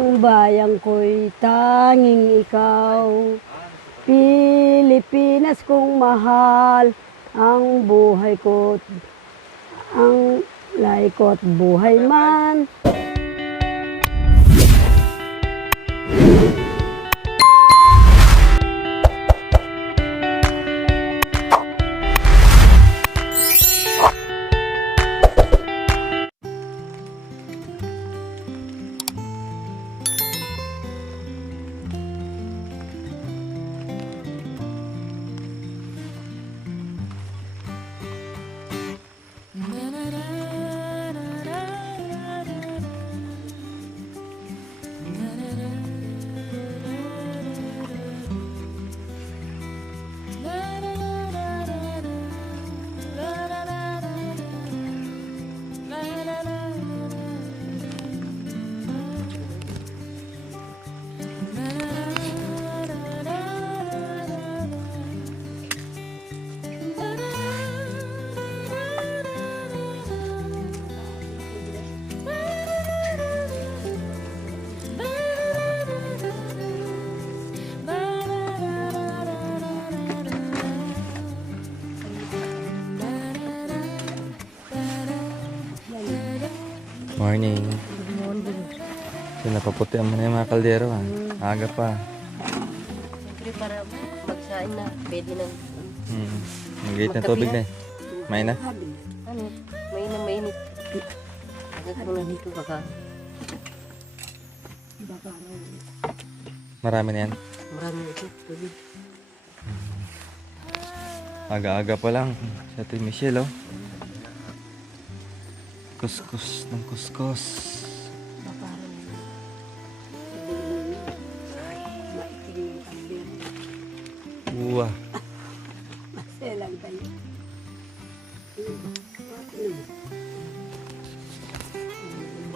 Ang bayan ko'y tanging ikaw, Pilipinas kong mahal, ang buhay ko't, ang lay ko't buhay man. Morning. So, napaputian mo na yung mga kaldero ha. Aga pa. Siyempre para magsain na, pwede na. Mag-gate ng tubig na eh. May na? Ano, mainit. Agad mo na dito baka. Marami na yan. Marami na ito, tubig. Aga-aga pa lang. Sa Ate Michelle oh. Kuskus ng kuskus. Uwa. Maselang tayo.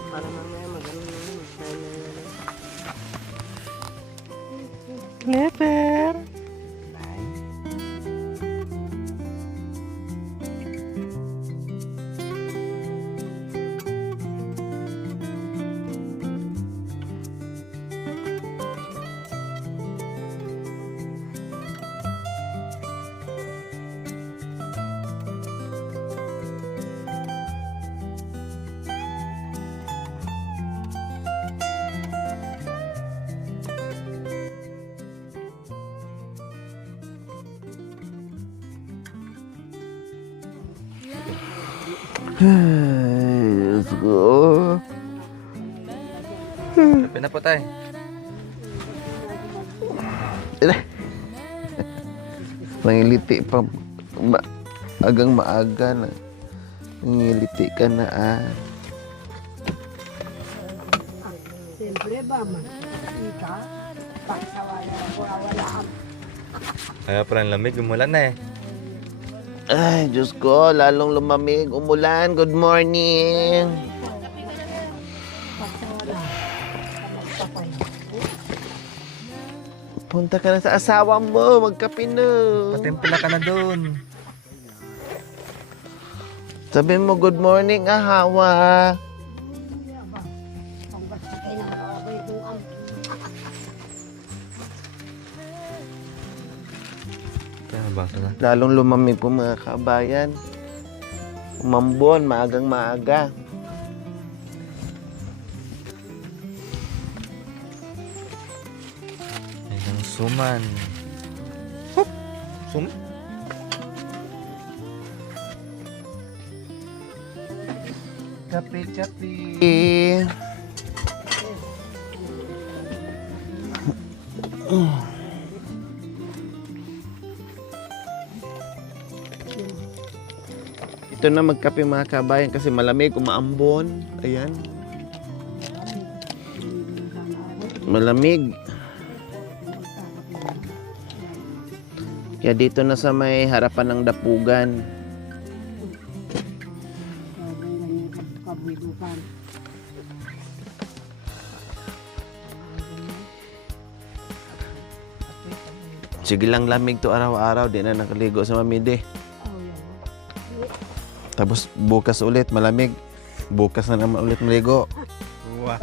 Para mamaya magano na magsain na yan. Leper. Let's go. Sabi na po tayo. Nangiliti pa agang maaga na. Nangiliti ka na Siyempre ba, ika, pagsawala ko wala. Kaya parang lamig, umulan na eh. Ay, Diyos ko, lalong lumamig, umulan. Good morning. Punta ka na sa asawa mo, magkape na. Patimpla ka na doon. Sabi mo, good morning, ahawa. Kaya basa na. Lalong lumamig po mga kabayan. Umambon, maagang maaga. Ayan, suman. Hop! Sum? Kape. Ito na magkape mga kabayan kasi malamig, umaambon. Ayan. Malamig. Kaya dito na sa may harapan ng dapugan. Sige lang lamig to araw-araw, di na nakaligo sa mamide. Tapos bukas ulit malamig. Bukas na naman ulit maligo. Uwa.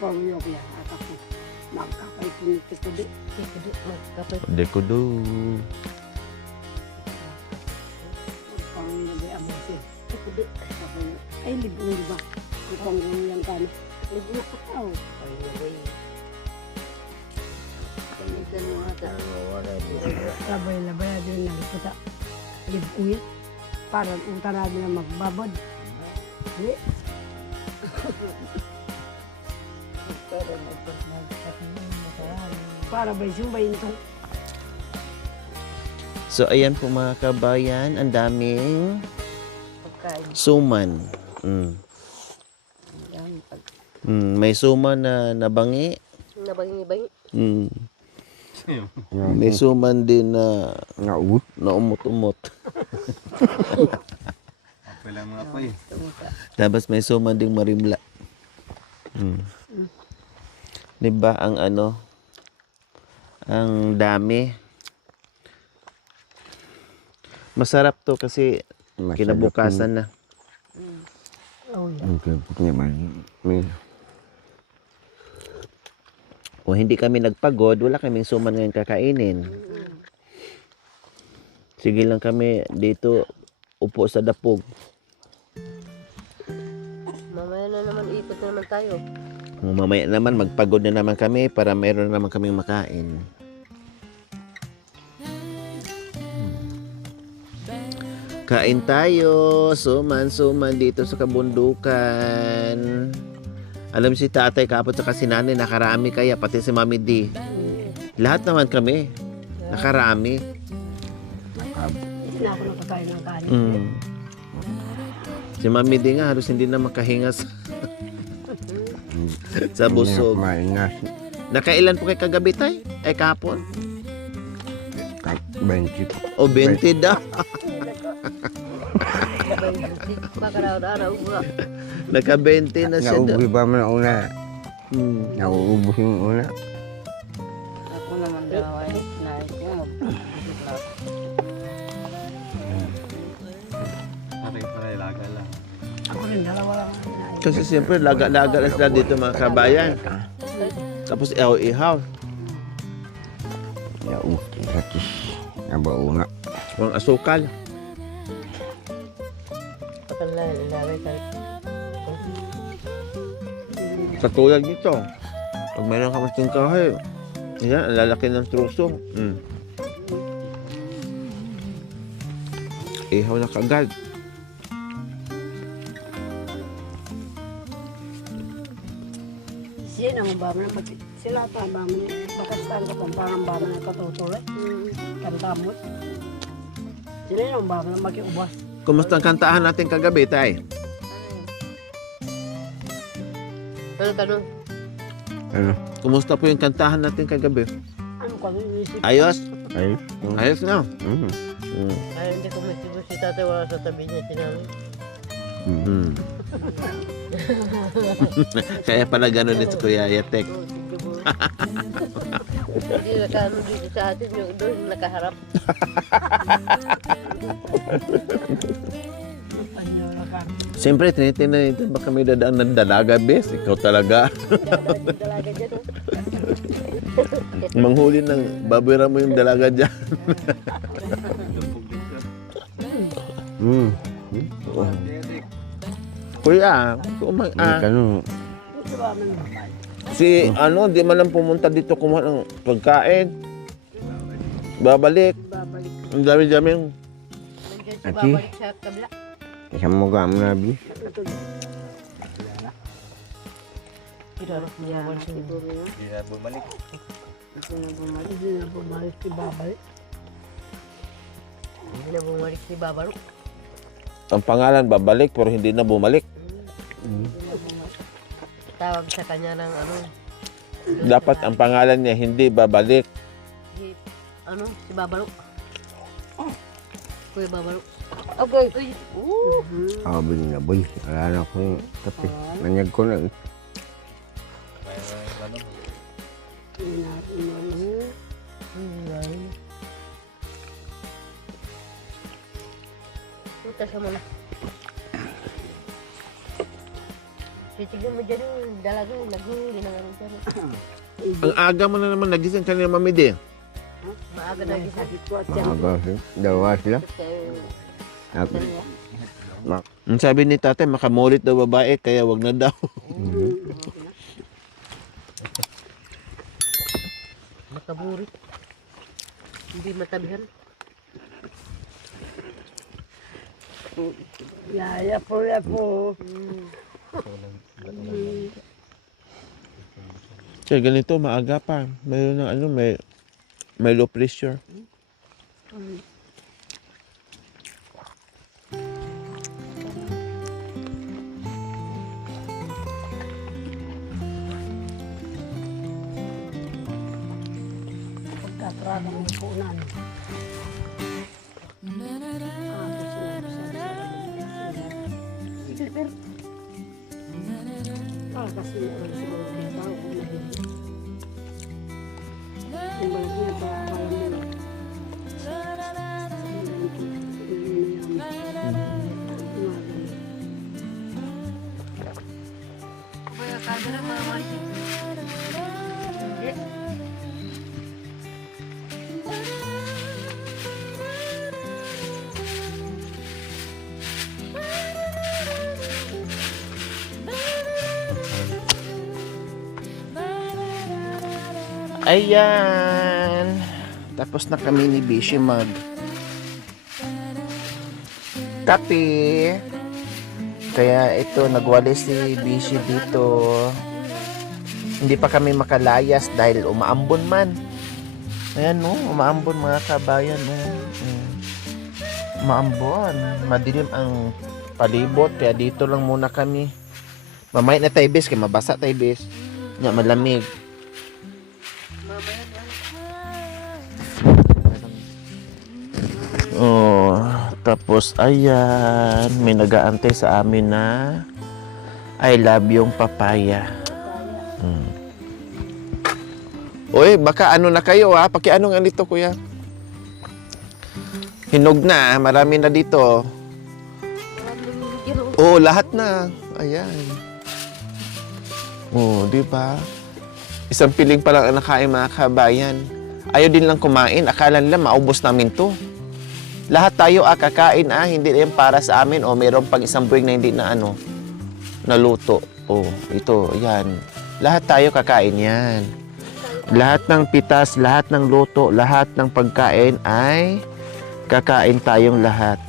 pamilya ko yan. At ako, magkapay ko nito ko di. Hindi magkapit. Dekudu. Pamilya ba ang musin. Ay, libong di ba? Kung yung kami. Libong sa tao. Ay, nabay. Pamitan mo ata. Labay-labay na din lang kita. Libong yan. Para utang namin na magbabad. Hindi. Para ba yung bayintong So, ayan po mga kabayan, ang daming Pagkain. suman. Yan. Pag May suman na nabangi. nabangi-bangi. May suman din na umot-umot. Pala mga pa eh. Tapos may suman ding marimla. Diba ang ano? Ang dami. Masarap to kasi kinabukasan na. Kung hindi kami nagpagod, wala kaming suman ngayon kakainin. Sige lang kami dito upo sa dapog. Mamaya na naman ikot na naman tayo. Mamaya naman magpagod na naman kami para meron na naman kaming makain. Kain tayo, suman dito sa kabundukan. Alam si tatay kapot sa si nanay, nakarami kaya, pati si Mami D. Lahat naman kami, nakarami. Hindi na ako nakakain ng kanin. Si Mami D nga, halos hindi na makahinga sa busog. Nakailan po kay kagabi tay? Ay kahapon? 20. O 20 daw. Makaraw-araw ba? Naka-20 na siya daw. Nauuwi ba man ang una? Nauubos yung una. Ako naman daw ay nais ko. Aking pala ilaga lang. Ako rin, dalawa lang. Kasi siyempre, laga-laga na sila dito mga kabayan. Tapos ihaw-ihaw. Nauuwi. Gratis. Nabauna. Ang asukal. Pagkalala, ilagay sa Katulad nito. Pag mayroon ka masing kahoy, yan, ang lalaki ng truso. Ihaw na kagad. Siya nang ba mo na sila pa ba mo pakastan ko kung parang ba mo na katutuloy. Kantamot. Sila nang ba mo na makiubas. Kumusta ang kantahan natin kagabi, tay? Ano tanong? Ano? Kumusta po yung kantahan natin kagabi? Ano ka iisip? Ayos? Ay? Ayos na. Ay, hindi ko masibo si tatay, wala sa tabi niya sinanay. Kaya pala ganun ito, Kuya Yatek. Hindi nakaano dito sa atin, yung doon nakaharap. Siyempre, tinitingnan nito, baka may dadaan ng dalaga, bes. Ikaw talaga. Dalaga dyan, oh. Manghuli ng babira mo yung dalaga dyan. Kuya, Ano? si di man lang pumunta dito kumuha ng pagkain. Babalik. Babalik. Ang dami-daming. Nandiyan si Ati? babalik sa kabila. Isang muga mo na, Bi. Kinarap niya ako siguro yun. Hindi na bumalik. Hindi na bumalik si babalik. Hindi na bumalik si Babaro. Ang pangalan babalik pero hindi na bumalik. Tawag sa kanya ng ano. Dapat ang pangalan niya hindi babalik. Si, si Babaro. Kuya Babaro. Okay. Uy. Sabi na, boy. Wala na ko yung kape. Manyag ko na. Punta siya muna. Titignan mo dyan yung dalaga, naghuli na nga rin sir. Ang aga mo na naman nagising kanina, Mami D. Maaga na gising. Sakit ko at yan. Mga dalawa sila. Ako. Ang sabi ni tatay, makamulit daw babae, kaya wag na daw. Makaburit. Hindi matabihan. Yaya po, ya po. Kaya ganito, maaga pa. Mayroon ng ano, may low pressure. Pagkatrada ng punan. Kasi ang siguro ng tao kung nahihit. Yung balag niya pa, alam mo na. Kaya kada na mga mali. Ayan. Tapos na kami ni Bishi mag kape. Kaya ito, nagwalis si Bishi dito. Hindi pa kami makalayas dahil umaambon man. Ayan no, umaambon mga kabayan no. Umaambon. Madilim ang palibot, kaya dito lang muna kami. Mamaya na tayo bis, kaya mabasa tayo bis. Nga malamig. Oh, tapos ayan, may nag-aantay sa amin na I love yung papaya. Uy, baka ano na kayo ha? Pakiano nga dito kuya. Hinog na, marami na dito. Oh, lahat na. Ayan. Oh, di ba? Isang piling pa lang ang nakain mga kabayan. Ayaw din lang kumain. Akala nila maubos namin to. Lahat tayo kakain hindi yan para sa amin o mayroon pang isang buwing na hindi na naluto. Oh, ito, yan. Lahat tayo kakain yan. Lahat ng pitas, lahat ng luto, lahat ng pagkain ay kakain tayong lahat.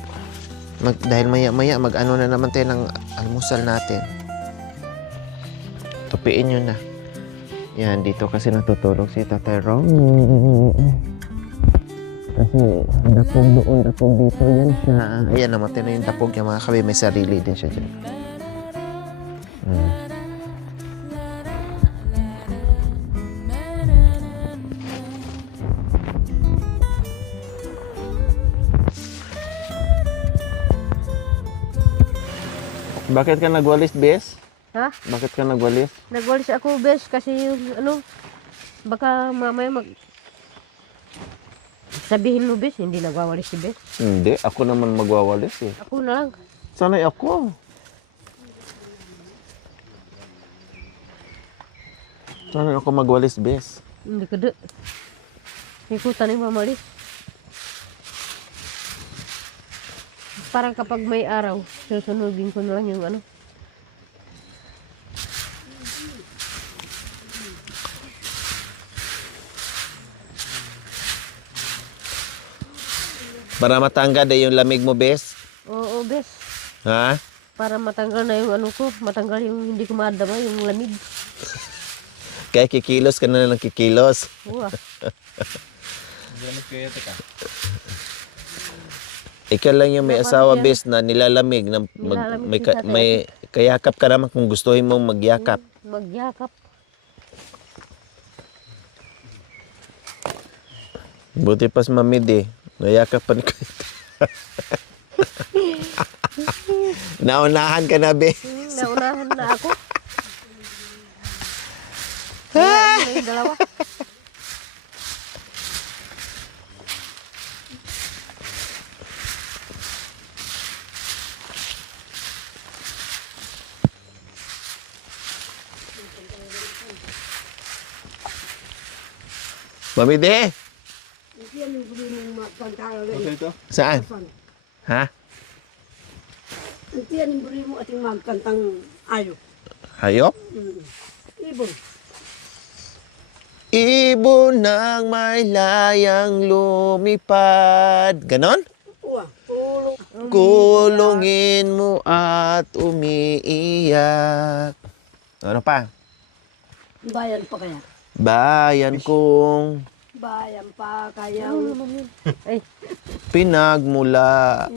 Dahil maya-maya mag-ano na naman tayo ng almusal natin. Tupiin nyo na. Yan, dito kasi natutulog si Tatay Ron. Kasi dapog doon, dapog dito, yan siya. Ayan, namatay na yung dapog niya mga kabi. May sarili din siya dyan. Bakit ka nagwalis, Bes? Ha? Bakit ka nagwalis? Nagwalis ako, bes, kasi yung baka mamaya sabihin mo, bes, hindi nagwawalis si bes. Hindi, ako naman magwawalis eh. Ako na lang. Sanay ako. Sanay ako magwalis, Bes. Hindi ko do. Ikutan yung mamalis. Parang kapag may araw, susunugin ko na lang yung Para matanggal yung lamig mo, Bes. Oo, bes. Ha? Para matanggal na yung matanggal yung hindi ko madama, yung lamig. Kaya kikilos ka na lang kikilos. Uwa. Ikaw lang yung may asawa, Bes, na nilalamig. Na Nilalamig may kayakap ka naman kung gustuhin mong magyakap. Magyakap. Buti pas mamid eh. Nayakapan ka. Naunahan ka na, Bes. Naunahan na ako. Kaya mo na yung dalawa. Mami D, Hindi yan yung buli mong magkantara rin. saan? Ha? Hindi yan yung buli mo ating magkantang ayo. Hayop? Ibon. Ibon ng may layang lumipad. Ganon? Uwa. Ulo. Kulungin mo at umiiyak. Ano pa? Bayan pa kaya. Bayan kong Bayan pa kaya. Ay, pinagmula.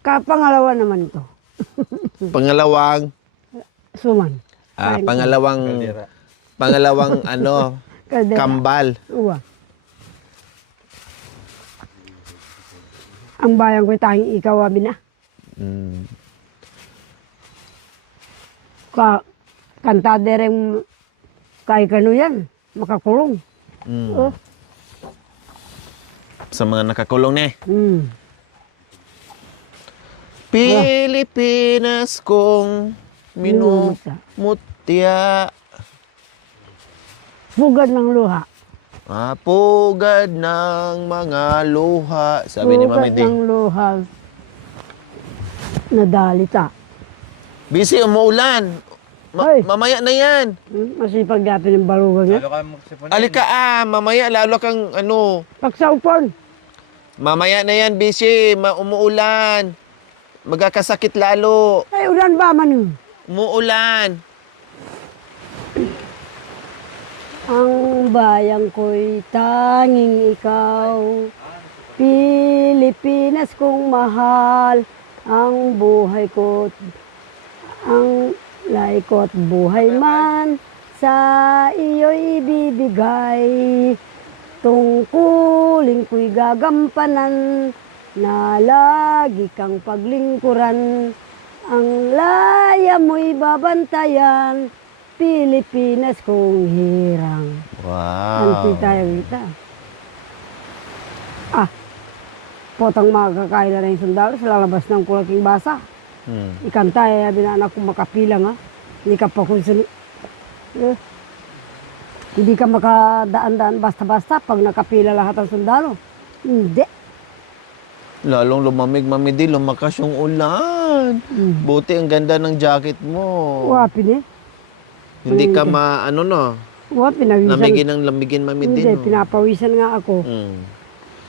Kapangalawa naman to. Pangalawang, Suman. pangalawang ano, Kaldera. kambal. Uwa. Ang bayan ko'y tanging ikaw, abi na. Mm. Kanta dereng kay kano yan. Makakulong. Mm. Oh. Sa mga nakakulong na Pilipinas kong minumutya. Bugad ng luha. Pugad ng mga luha. Sabi ni Mami Bugad D. ng luha. Nadalita. Busy, umuulan. Ay. Mamaya na yan. Masipag dati ng balugang yan. Alika mamaya lalo kang ano. Pagsaupon. Mamaya na yan, busy. Umuulan. Magkakasakit lalo. Ay, ulan ba man yun? Umuulan. Ang bayan ko'y tanging ikaw. Pilipinas kong mahal. Ang buhay ko't ang lay ko't buhay man sa iyo'y ibibigay. Tungkulin ko'y gagampanan na lagi kang paglingkuran. Ang laya mo'y babantayan, Pilipinas kong hirang. Anti Wow. tayo kita. Potang makakain na rin yung sundalo sa lalabas ng kulaking basa. Ikanta sabi na anak ko makapilang ha. Hindi ka pa kung hindi ka makadaan-daan basta-basta pag nakapila lahat ng sundalo. Hindi. Lalong lumamig, Mami D, lumakas yung ulan. Buti ang ganda ng jacket mo. Wapi ni. Hindi ka ano no, Wapi nawisan. lamigin, Mami D, Hindi, no? pinapawisan nga ako. Mm.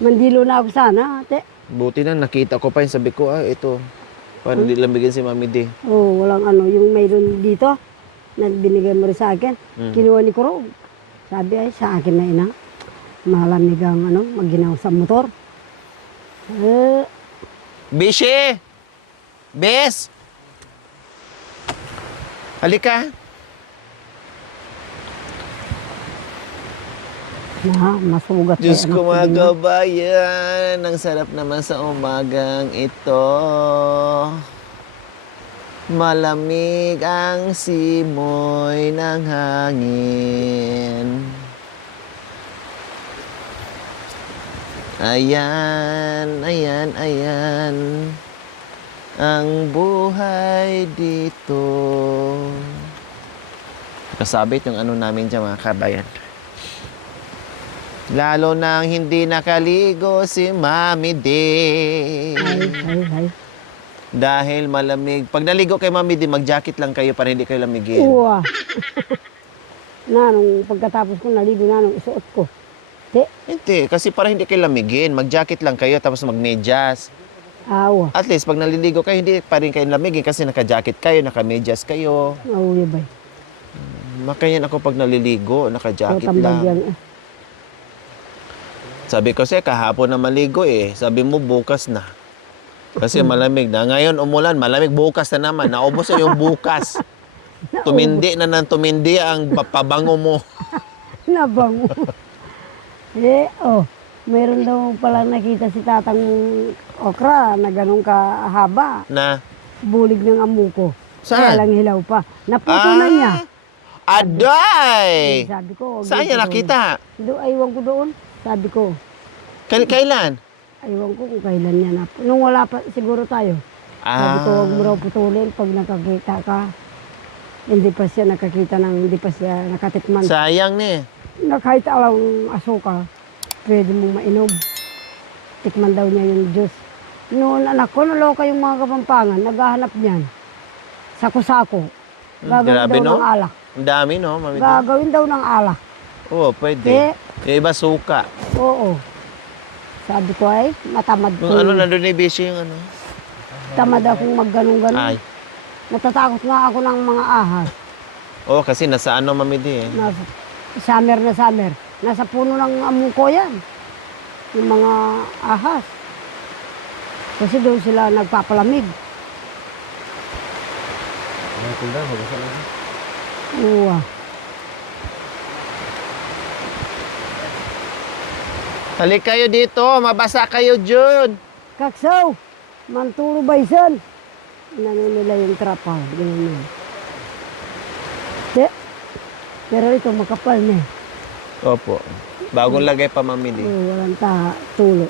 Mandilo na ako sana, ate. Buti na, nakita ko pa yun. Sabi ko, ito. Paano di lamigin si Mami D? Oh, walang ano, yung mayroon dito na binigay mo rin sa akin. Kinuha ni Kuro. Sabi ay sa akin na ina. Malamig ang ano, maginaw sa motor. Bishi! Bes! Halika. Masugat. Diyos kay ko anak mga kabayan, ang sarap naman sa umagang ito. Malamig ang simoy ng hangin. Ayan, ayan, ayan, ang buhay dito. Kasabit yung ano namin dyan mga kabayan. Lalo nang hindi nakaligo si Mami D. Ay. Dahil malamig. Pag naligo kay Mami D, mag-jacket lang kayo para hindi kayo lamigin. Uwa. Nung pagkatapos ko naligo nung isuot ko. Hindi, kasi para hindi kayo lamigin. Mag-jacket lang kayo tapos mag-medyas. Awa. At least pag naliligo kayo, hindi pa rin kayo lamigin kasi naka-jacket kayo, naka-medyas kayo. Awa bay. Makayan ako pag naliligo, naka-jacket Tambag yan. lang. Sabi ko siya, kahapon na maligo eh. Sabi mo, bukas na. Kasi malamig na. Ngayon, umulan, malamig. Bukas na naman. Naubos na yung bukas. Tumindi na ng tumindi ang pabango mo. Nabango. Meron daw pala nakita si Tatang Okra na ganun kahaba. Na? Bulig ng amuko. Saan? Kaya lang hilaw pa. Naputo na niya. Aday! Sabi ko, Saan niya nakita? Aywan ko doon. Sabi ko, Kailan? aywan ko kung kailan niya na. Nung wala pa siguro tayo. Sabi ko, huwag mo raw putulin pag nakakita ka. Hindi pa siya nakakita hindi pa siya nakatikman. Sayang ni. Na kahit alang asukal, pwede mong mainom. Tikman daw niya yung juice. Noon anak ko, naloka yung mga Kapampangan, naghahanap niyan. Sako-sako. Gagawin grabe, daw no? ng alak. Ang dami, no, Mami D? Gagawin daw ng alak. Oo, pwede. Eh, Yung iba suka. oo. Sabi ko ay, matamad ko. Yung ano, nandun na bisyo yung ano. Tamad akong magganong-ganon. Ay. Natatakot nga ako ng mga ahas. Oo, kasi nasa ano, Mami D eh. Nasa, summer na summer. Nasa puno ng amuko yan. Yung mga ahas. Kasi doon sila nagpapalamig. Oo. Halik kayo dito, mabasa kayo dyan. Kaksaw! Manturo baysan! Inano nila yung trapaw. Ganun yun. Pero ito makapal na eh. Opo. Bagong lagay pa, Mami D. Walang tulo.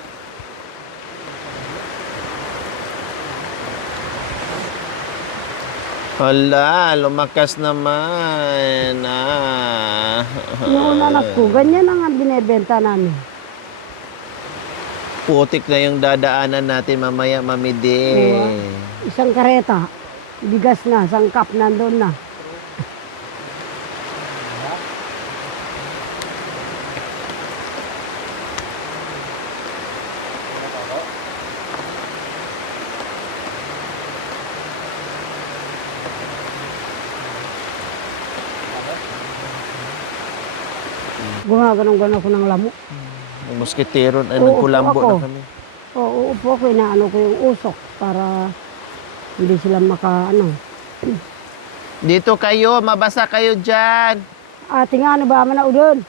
Hala, lumakas naman. Yung anak ko, ganyan ang binebenta namin. Putik na yung dadaanan natin mamaya, Mami D. Isang kareta, bigas na, sangkap nandun na. Gumaganong-ganon ako ng lamok. Yung moskitero, ay Oo, nagkulambo ako. na kami. Oo, upo ko, inaano ko yung usok para hindi sila Dito kayo, mabasa kayo dyan. Ate nga, ano ba man na udon?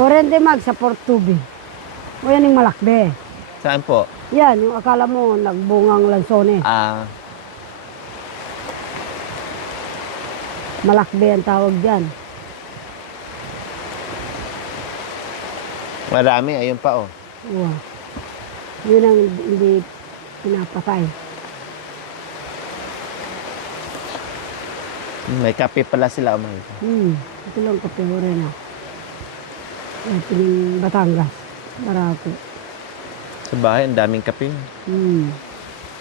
Morente mag sa Port Tubig. O yan yung malakbe. Saan po? Yan, yung akala mo nagbungang lansone. Malakbe ang tawag dyan. Marami, ayun pa oh. Wow. Yun ang hindi pinapatay. May kape pala sila, Mami. Ito lang kape rin na. Ito yung Batangas. Barako. Sa bahay, ang daming kape.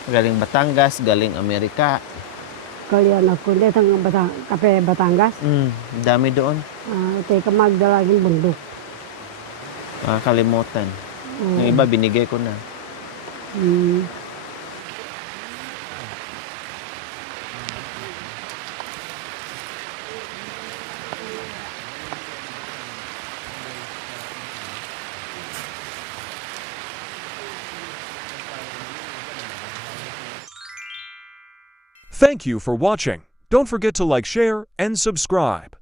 Galing Batangas, galing Amerika. Kaya ako, dito ang kape Batangas. Ang dami doon. Teka, magdalaging bundok. Makakalimutan. Yung iba, binigay ko na. Thank you for watching. Don't forget to like, share, and subscribe.